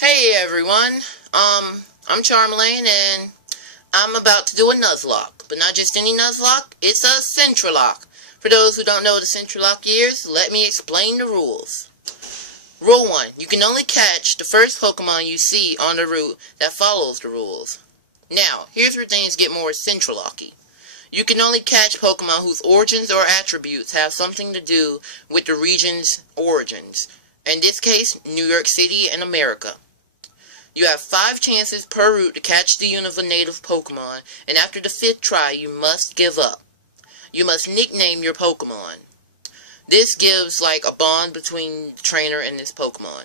Hey everyone, I'm Charmaine and I'm about to do a Nuzlocke, but not just any Nuzlocke, it's a Centralocke. For those who don't know what a Centralocke is, let me explain the rules. Rule 1, you can only catch the first Pokemon you see on the route that follows the rules. Now, here's where things get more Centralocke-y. You can only catch Pokemon whose origins or attributes have something to do with the region's origins. In this case, New York City and America. You have 5 chances per route to catch the Unova native Pokemon, and after the 5th try, you must give up. You must nickname your Pokemon. This gives, like, a bond between the trainer and this Pokemon.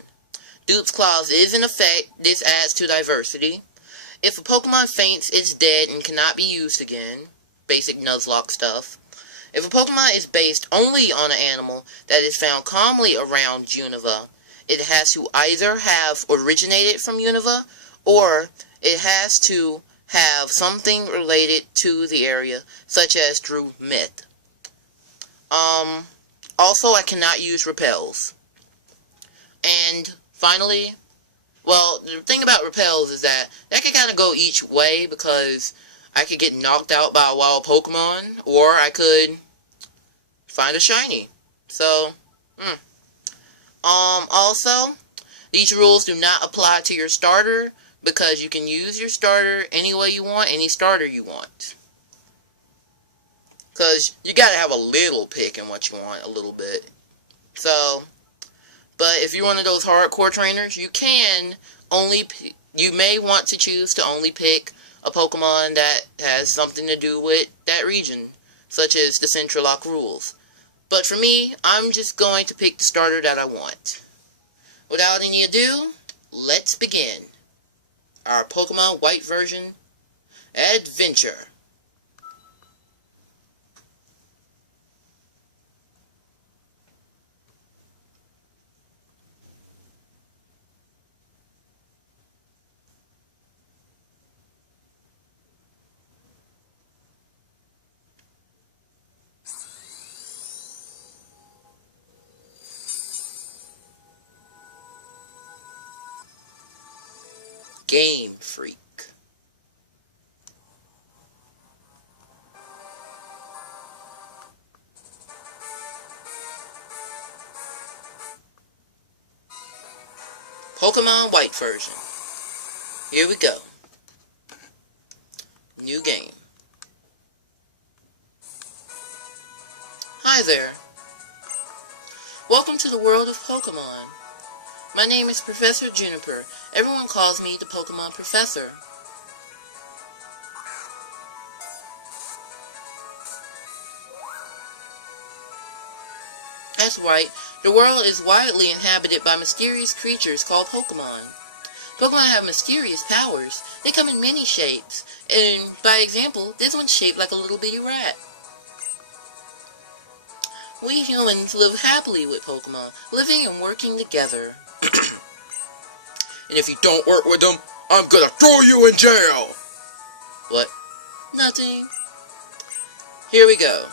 Dupe's Clause is in effect. This adds to diversity. If a Pokemon faints, it's dead and cannot be used again. Basic Nuzlocke stuff. If a Pokemon is based only on an animal that is found commonly around Unova, it has to either have originated from Unova, or it has to have something related to the area, such as through myth. Also, I cannot use repels. And finally, well, the thing about repels is that can kind of go each way, because I could get knocked out by a wild Pokemon, or I could find a shiny. So, also, these rules do not apply to your starter, because you can use your starter any way you want, any starter you want. Because you gotta have a little pick in what you want, a little bit. So, but if you're one of those hardcore trainers, you may want to choose to only pick a Pokemon that has something to do with that region, such as the Centralocke rules. But for me, I'm just going to pick the starter that I want. Without any ado, let's begin our Pokemon White version adventure. Game Freak. Pokemon White version. Here we go. New game. Hi there. Welcome to the world of Pokemon. My name is Professor Juniper. Everyone calls me the Pokemon Professor. That's right. The world is widely inhabited by mysterious creatures called Pokemon. Pokemon have mysterious powers. They come in many shapes. And, by example, this one's shaped like a little bitty rat. We humans live happily with Pokemon, living and working together. And if you don't work with them, I'm gonna throw you in jail! What? Nothing. Here we go.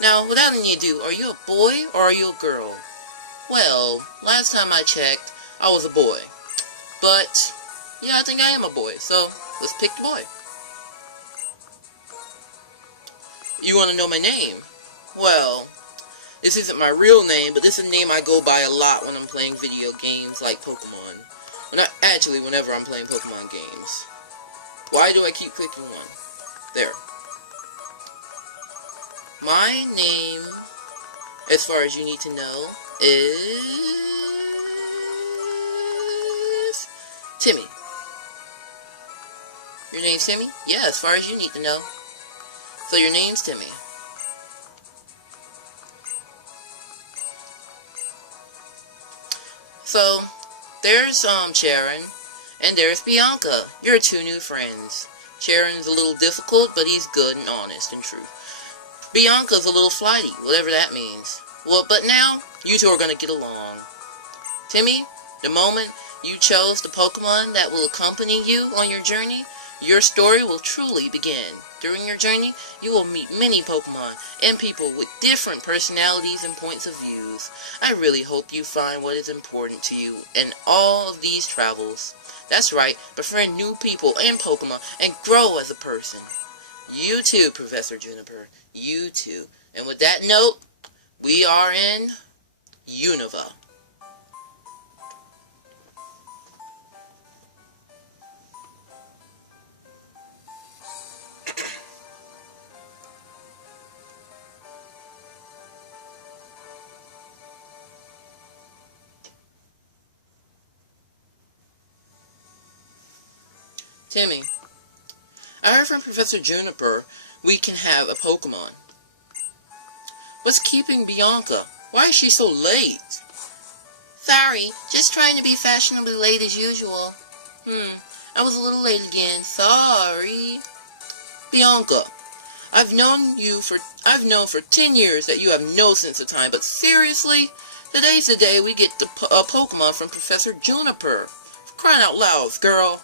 Now, without any ado, are you a boy or are you a girl? Well, last time I checked, I was a boy. But, yeah, I think I am a boy, so let's pick the boy. You want to know my name? Well, this isn't my real name, but this is a name I go by a lot when I'm playing video games like Pokemon. Whenever I'm playing Pokemon games. Why do I keep clicking one? There. My name, as far as you need to know, is Timmy. Your name's Timmy? Yeah, as far as you need to know. So your name's Timmy. So, there's Charon, and there's Bianca. You're 2 new friends. Charon's a little difficult, but he's good and honest and true. Bianca's a little flighty, whatever that means. Well, but now, you 2 are gonna get along. Timmy, the moment you chose the Pokemon that will accompany you on your journey, Your story will truly begin. During your journey, you will meet many Pokemon and people with different personalities and points of views. I really hope you find what is important to you in all of these travels. That's right, befriend new people and Pokemon and grow as a person. You too, Professor Juniper. You too. And with that note, we are in Unova. Timmy, I heard from Professor Juniper we can have a Pokemon. What's keeping Bianca? Why is she so late? Sorry, just trying to be fashionably late as usual. I was a little late again. Sorry. Bianca, I've known for 10 years that you have no sense of time, but seriously, today's the day we get a Pokemon from Professor Juniper. For crying out loud, girl.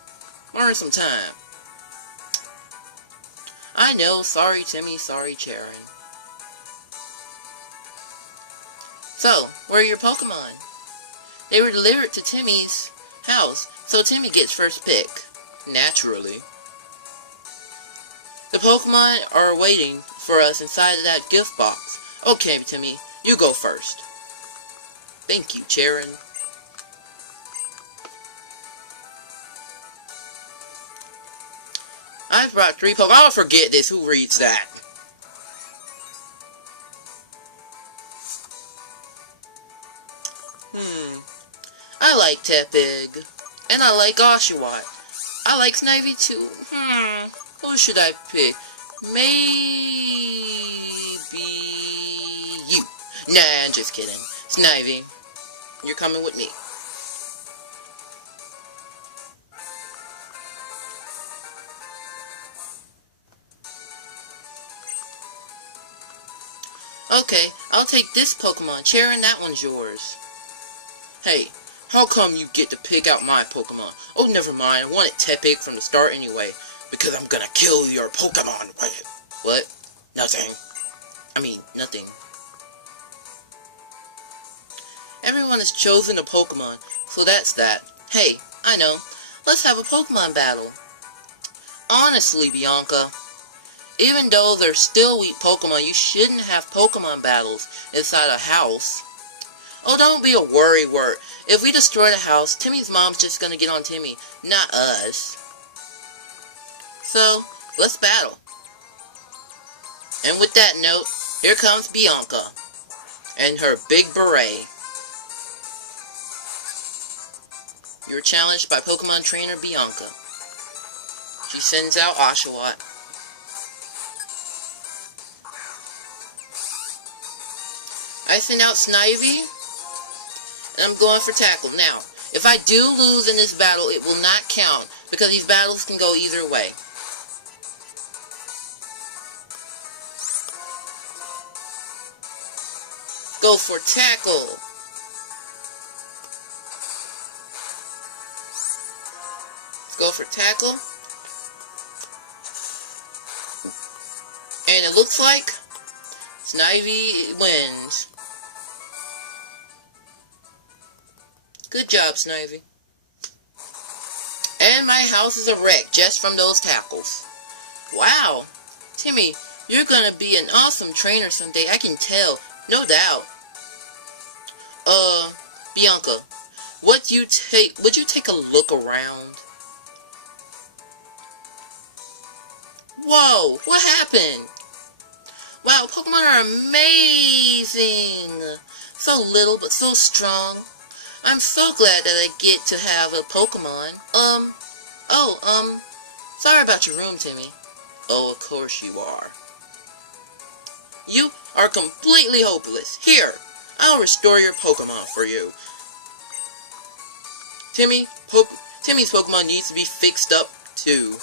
Learn some time. I know, sorry Timmy, sorry Charon. So, where are your Pokemon? They were delivered to Timmy's house, so Timmy gets first pick. Naturally. The Pokemon are waiting for us inside of that gift box. Okay, Timmy, you go first. Thank you, Charon. I've brought 3 Pokemon. I'll forget this. Who reads that? I like Tepig. And I like Oshawott. I like Snivy too. Who should I pick? Maybe you. Nah, I'm just kidding. Snivy, you're coming with me. Okay, I'll take this Pokemon. Charon, that one's yours. Hey, how come you get to pick out my Pokemon? Oh, never mind. I wanted Tepig from the start anyway. Because I'm gonna kill your Pokemon. What? Nothing. I mean, nothing. Everyone has chosen a Pokemon, so that's that. Hey, I know. Let's have a Pokemon battle. Honestly, Bianca, even though they're still weak Pokemon, you shouldn't have Pokemon battles inside a house. Oh, don't be a worrywart. If we destroy the house, Timmy's mom's just gonna get on Timmy, not us. So, let's battle. And with that note, here comes Bianca and her big beret. You're challenged by Pokemon trainer Bianca. She sends out Oshawott. I send out Snivy, and I'm going for tackle. Now, if I do lose in this battle, it will not count, because these battles can go either way. Go for tackle. Go for tackle. And it looks like Snivy wins. Good job, Snivy. And my house is a wreck just from those tackles. Wow. Timmy, you're gonna be an awesome trainer someday. I can tell. No doubt. Bianca, would you take a look around? Whoa, what happened? Wow, Pokemon are amazing. So little, but so strong. I'm so glad that I get to have a Pokemon. Sorry about your room, Timmy. Oh, of course you are. You are completely hopeless. Here, I'll restore your Pokemon for you. Timmy's Pokemon needs to be fixed up, too.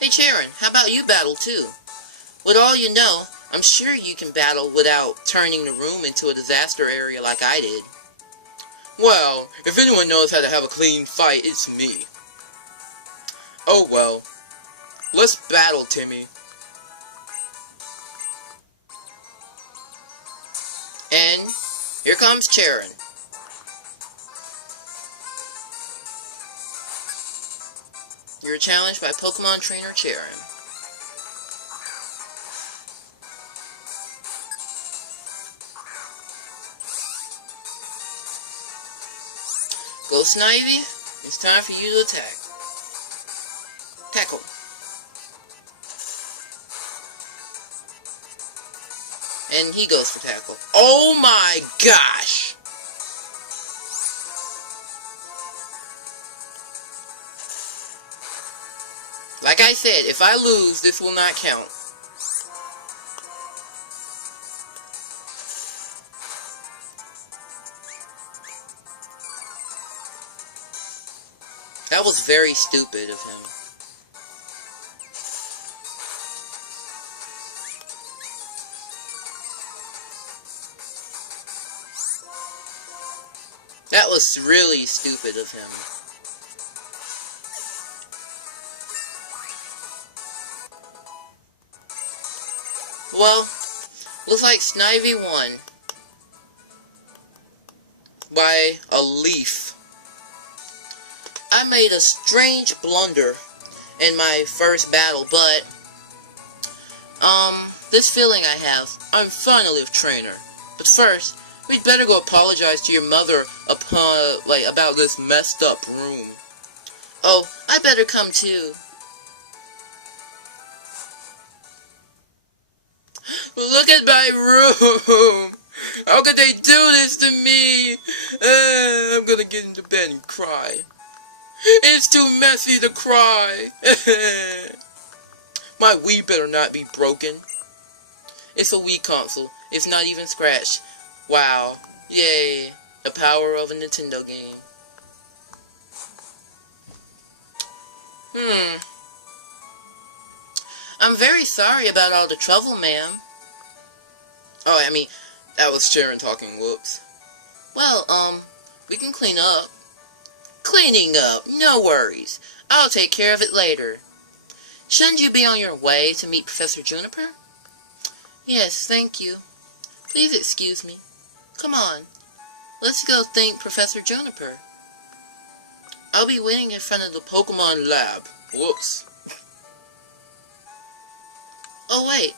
Hey, Charon, how about you battle, too? With all you know, I'm sure you can battle without turning the room into a disaster area like I did. Well, if anyone knows how to have a clean fight, it's me. Oh well. Let's battle, Timmy. And here comes Charon. You're challenged by Pokemon Trainer Charon. Go Snivy, it's time for you to attack. Tackle. And he goes for tackle. Oh my gosh! Like I said, if I lose, this will not count. That was very stupid of him. That was really stupid of him. Well, looks like Snivy won. By a leaf. I made a strange blunder in my first battle, but, this feeling I have, I'm finally a trainer. But first, we'd better go apologize to your mother about this messed up room. Oh, I better come too. Look at my room! How could they do this to me? I'm gonna get into bed and cry. It's too messy to cry. My Wii better not be broken. It's a Wii console. It's not even scratched. Wow. Yay. The power of a Nintendo game. I'm very sorry about all the trouble, ma'am. Oh, I mean, that was Sharon talking. Whoops. Well, we can clean up. Cleaning up. No worries. I'll take care of it later. Shouldn't you be on your way to meet Professor Juniper? Yes, thank you. Please excuse me. Come on. Let's go thank Professor Juniper. I'll be waiting in front of the Pokemon lab. Whoops. Oh, wait.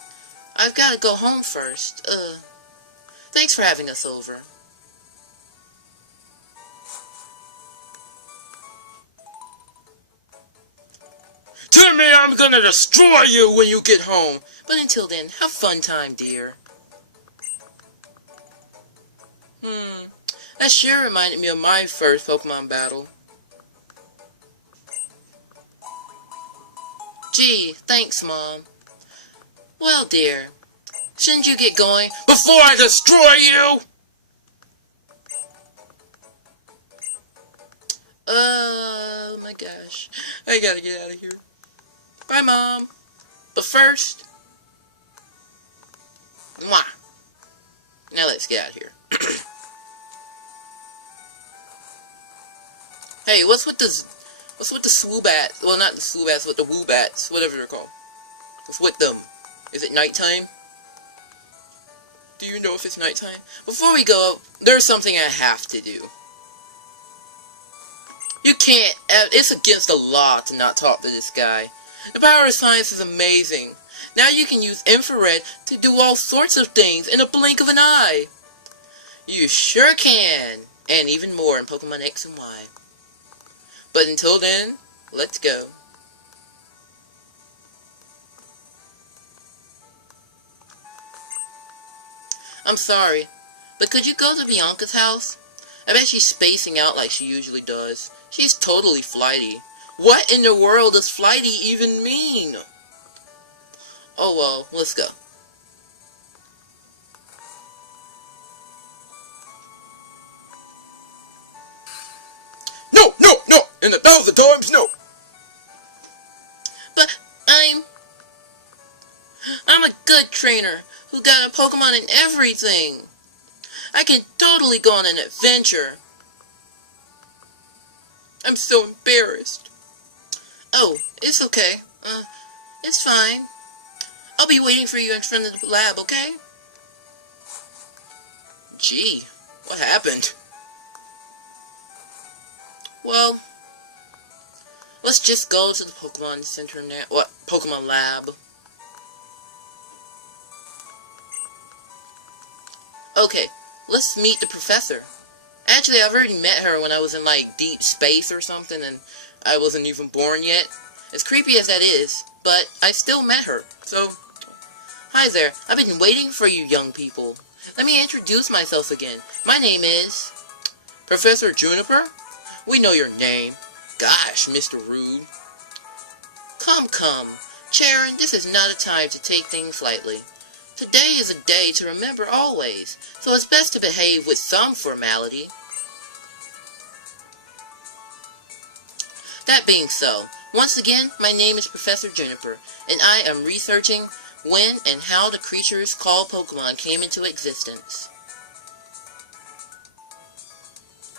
I've got to go home first. Thanks for having us over. Timmy, I'm gonna destroy you when you get home. But until then, have fun time, dear. That sure reminded me of my first Pokemon battle. Gee, thanks, Mom. Well, dear, shouldn't you get going before I destroy you? Oh my gosh. I gotta get out of here. Bye, Mom. But first, mwah. Now let's get out of here. Hey, what's with the Swoobats? Well, not the Swoobats, but the Woobats, whatever they're called. What's with them? Is it nighttime? Do you know if it's nighttime? Before we go, there's something I have to do. You can't, it's against the law to not talk to this guy. The power of science is amazing. Now you can use infrared to do all sorts of things in a blink of an eye. You sure can. And even more in Pokemon X and Y. But until then, let's go. I'm sorry, but could you go to Bianca's house? I bet she's spacing out like she usually does. She's totally flighty. What in the world does flighty even mean? Oh well, let's go. No, no, no! And 1,000 times no! But I'm a good trainer who got a Pokemon and everything. I can totally go on an adventure. I'm so embarrassed. Oh, it's okay. It's fine. I'll be waiting for you in front of the lab, okay? Gee, what happened? Well, let's just go to the Pokemon Center now. What? Pokemon Lab. Okay, let's meet the professor. Actually, I've already met her when I was in, like, deep space or something, and I wasn't even born yet. As creepy as that is, but I still met her. So, hi there. I've been waiting for you young people. Let me introduce myself again. My name is... Professor Juniper? We know your name. Gosh, Mr. Rude. Come. Charon, this is not a time to take things lightly. Today is a day to remember always, so it's best to behave with some formality. That being so, once again, my name is Professor Juniper, and I am researching when and how the creatures called Pokemon came into existence.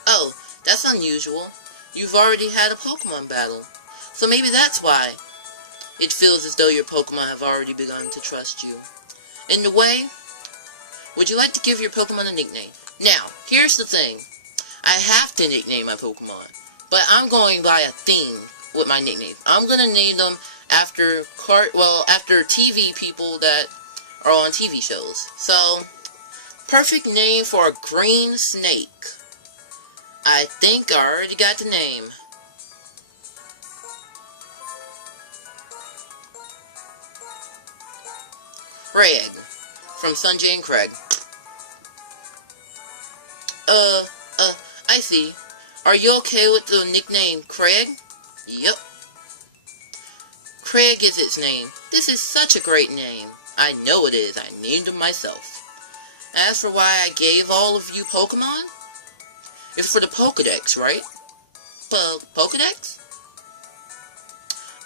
Oh, that's unusual. You've already had a Pokemon battle, so maybe that's why it feels as though your Pokemon have already begun to trust you. In a way, would you like to give your Pokemon a nickname? Now, here's the thing. I have to nickname my Pokemon, but I'm going by a theme with my nickname. I'm going to name them after TV people that are on TV shows. So, perfect name for a green snake. I think I already got the name. Craig, from Sanjay and Craig. I see. Are you okay with the nickname Craig? Yep. Craig is its name. This is such a great name. I know it is. I named him myself. As for why I gave all of you Pokemon, it's for the Pokedex, right? Pokedex?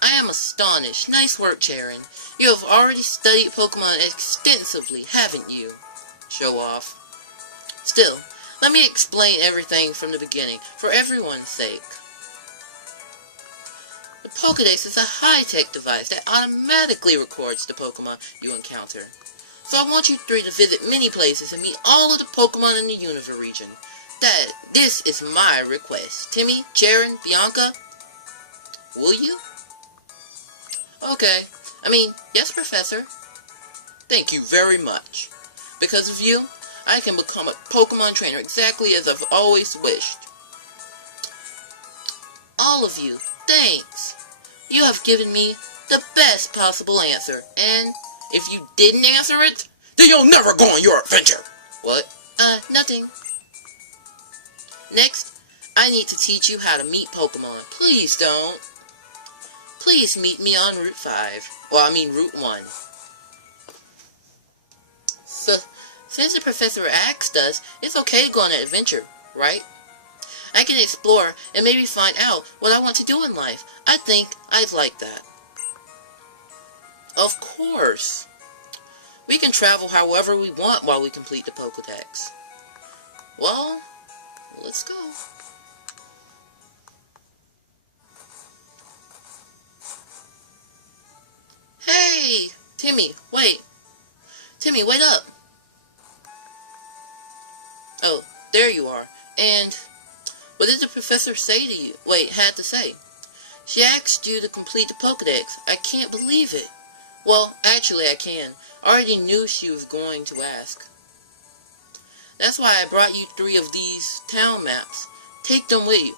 I am astonished. Nice work, Charon. You have already studied Pokemon extensively, haven't you? Show off. Still, let me explain everything from the beginning, for everyone's sake. The Pokedex is a high-tech device that automatically records the Pokemon you encounter. So I want you three to visit many places and meet all of the Pokemon in the Unova region. This is my request. Timmy, Charon, Bianca, will you? Okay. Yes, Professor. Thank you very much. Because of you, I can become a Pokemon trainer exactly as I've always wished. All of you, thanks. You have given me the best possible answer, and if you didn't answer it, Then you'll never go on your adventure. What? Nothing. Next, I need to teach you how to meet Pokemon. Please don't. Please meet me on Route 5. Route 1. So, since the professor asked us, it's okay to go on an adventure, right? I can explore and maybe find out what I want to do in life. I think I'd like that. Of course. We can travel however we want while we complete the Pokedex. Well, let's go. Hey! Timmy, wait. Timmy, wait up. Oh, there you are. And what did the professor say to you? Had to say. She asked you to complete the Pokedex. I can't believe it. Well, actually I can. I already knew she was going to ask. That's why I brought you 3 of these town maps. Take them with you.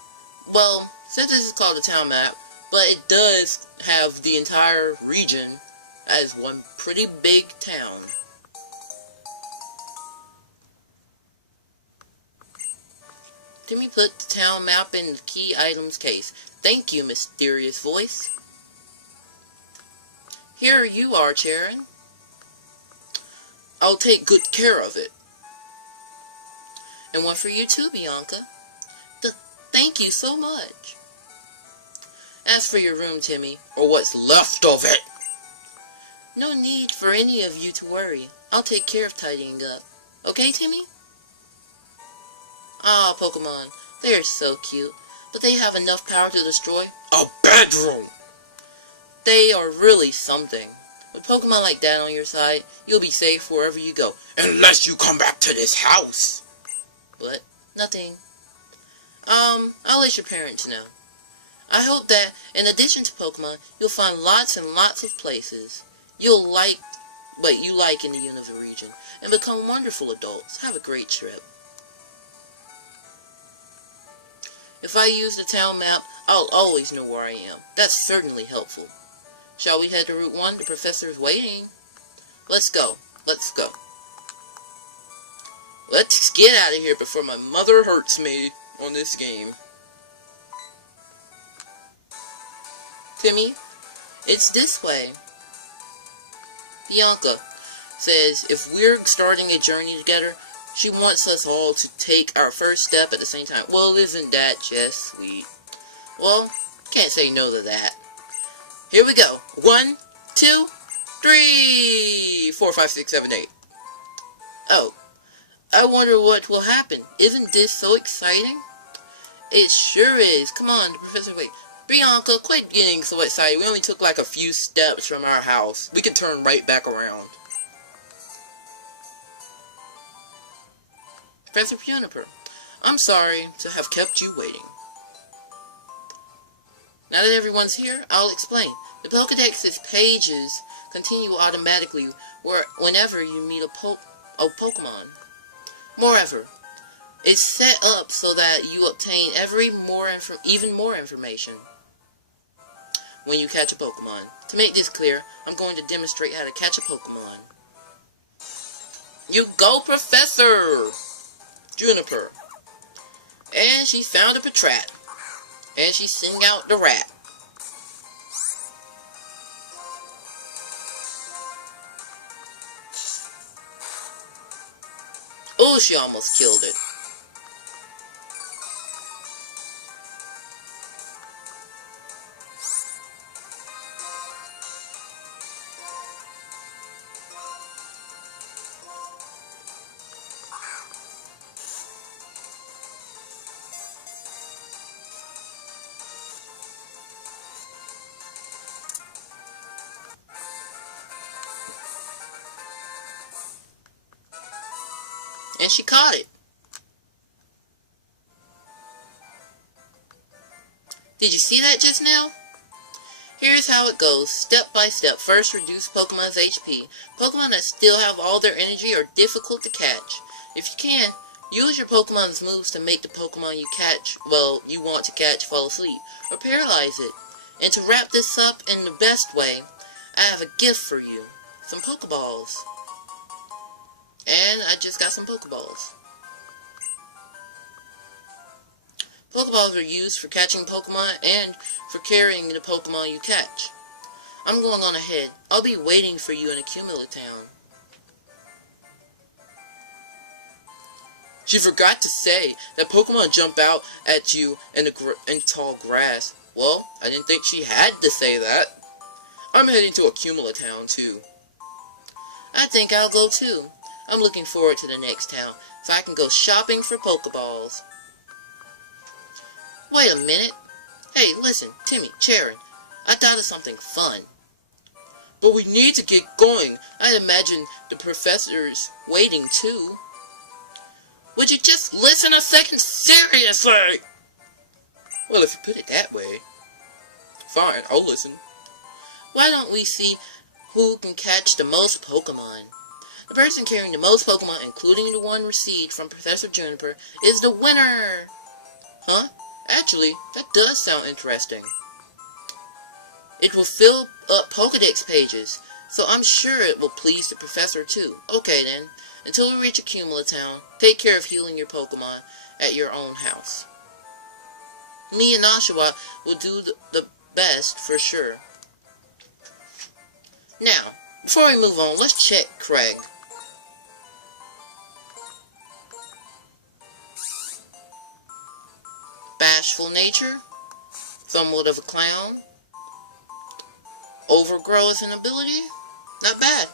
Well, since this is called a town map, but it does have the entire region as one pretty big town. Timmy put the town map in the key items case. Thank you, mysterious voice. Here you are, Charon. I'll take good care of it. And one for you too, Bianca. Thank you so much. As for your room, Timmy, Or what's left of it. no need for any of you to worry. I'll take care of tidying up. Okay, Timmy? Ah, Pokemon, they're so cute. but they have enough power to destroy a bedroom. They are really something. With Pokemon like that on your side, you'll be safe wherever you go. Unless you come back to this house. But, nothing. I'll let your parents know. I hope that, in addition to Pokemon, you'll find lots and lots of places you'll like what you like in the Unova region, and become wonderful adults. Have a great trip. If I use the town map, I'll always know where I am. That's certainly helpful. Shall we head to Route 1? The professor's waiting. Let's go. Let's go. Let's get out of here before my mother hurts me on this game. Timmy, it's this way. Bianca says if we're starting a journey together, she wants us all to take our first step at the same time. Well, isn't that just sweet? Well, can't say no to that. Here we go. 1, 2, 3, 4, 5, 6, 7, 8. Oh, I wonder what will happen. Isn't this so exciting? It sure is. Come on, the professor, wait. Bianca, quit getting so excited. We only took like a few steps from our house. We can turn right back around. Professor Juniper, I'm sorry to have kept you waiting. Now that everyone's here, I'll explain. The Pokedex's pages continue automatically whenever you meet a Pokemon. Moreover, it's set up so that you obtain even more information when you catch a Pokemon. To make this clear, I'm going to demonstrate how to catch a Pokemon. You go, Professor Juniper. And she found a Patrat. And she sing out the rat. Oh, she almost killed it. And she caught it. Did you see that just now? Here's how it goes, step by step. First, reduce Pokemon's HP. Pokemon that still have all their energy are difficult to catch. If you can, use your Pokemon's moves to make the Pokemon you want to catch fall asleep, or paralyze it. And to wrap this up in the best way, I have a gift for you. Some Pokeballs. And I just got some Pokeballs. Pokeballs are used for catching Pokemon and for carrying the Pokemon you catch. I'm going on ahead. I'll be waiting for you in Accumula Town. She forgot to say that Pokemon jump out at you in tall grass. Well, I didn't think she had to say that. I'm heading to Accumula Town too. I think I'll go too. I'm looking forward to the next town, so I can go shopping for Pokeballs. Wait a minute. Hey, listen, Timmy, Charon, I thought of something fun. But we need to get going. I imagine the professor's waiting too. Would you just listen a second? Seriously! Well, if you put it that way. Fine, I'll listen. Why don't we see who can catch the most Pokemon? The person carrying the most Pokemon, including the one received from Professor Juniper, is the winner! Huh? Actually, that does sound interesting. It will fill up Pokedex pages, so I'm sure it will please the professor too. Okay then, until we reach Accumula Town, take care of healing your Pokemon at your own house. Me and Oshawa will do the best for sure. Now, before we move on, let's check Craig. Bashful nature, somewhat of a clown, overgrowth in ability, not bad.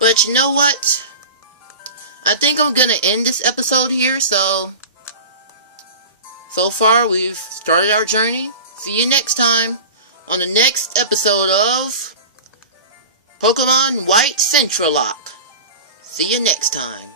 But you know what? I think I'm gonna end this episode here. So far we've started our journey. See you next time on the next episode of Pokemon White Centralocke. See you next time.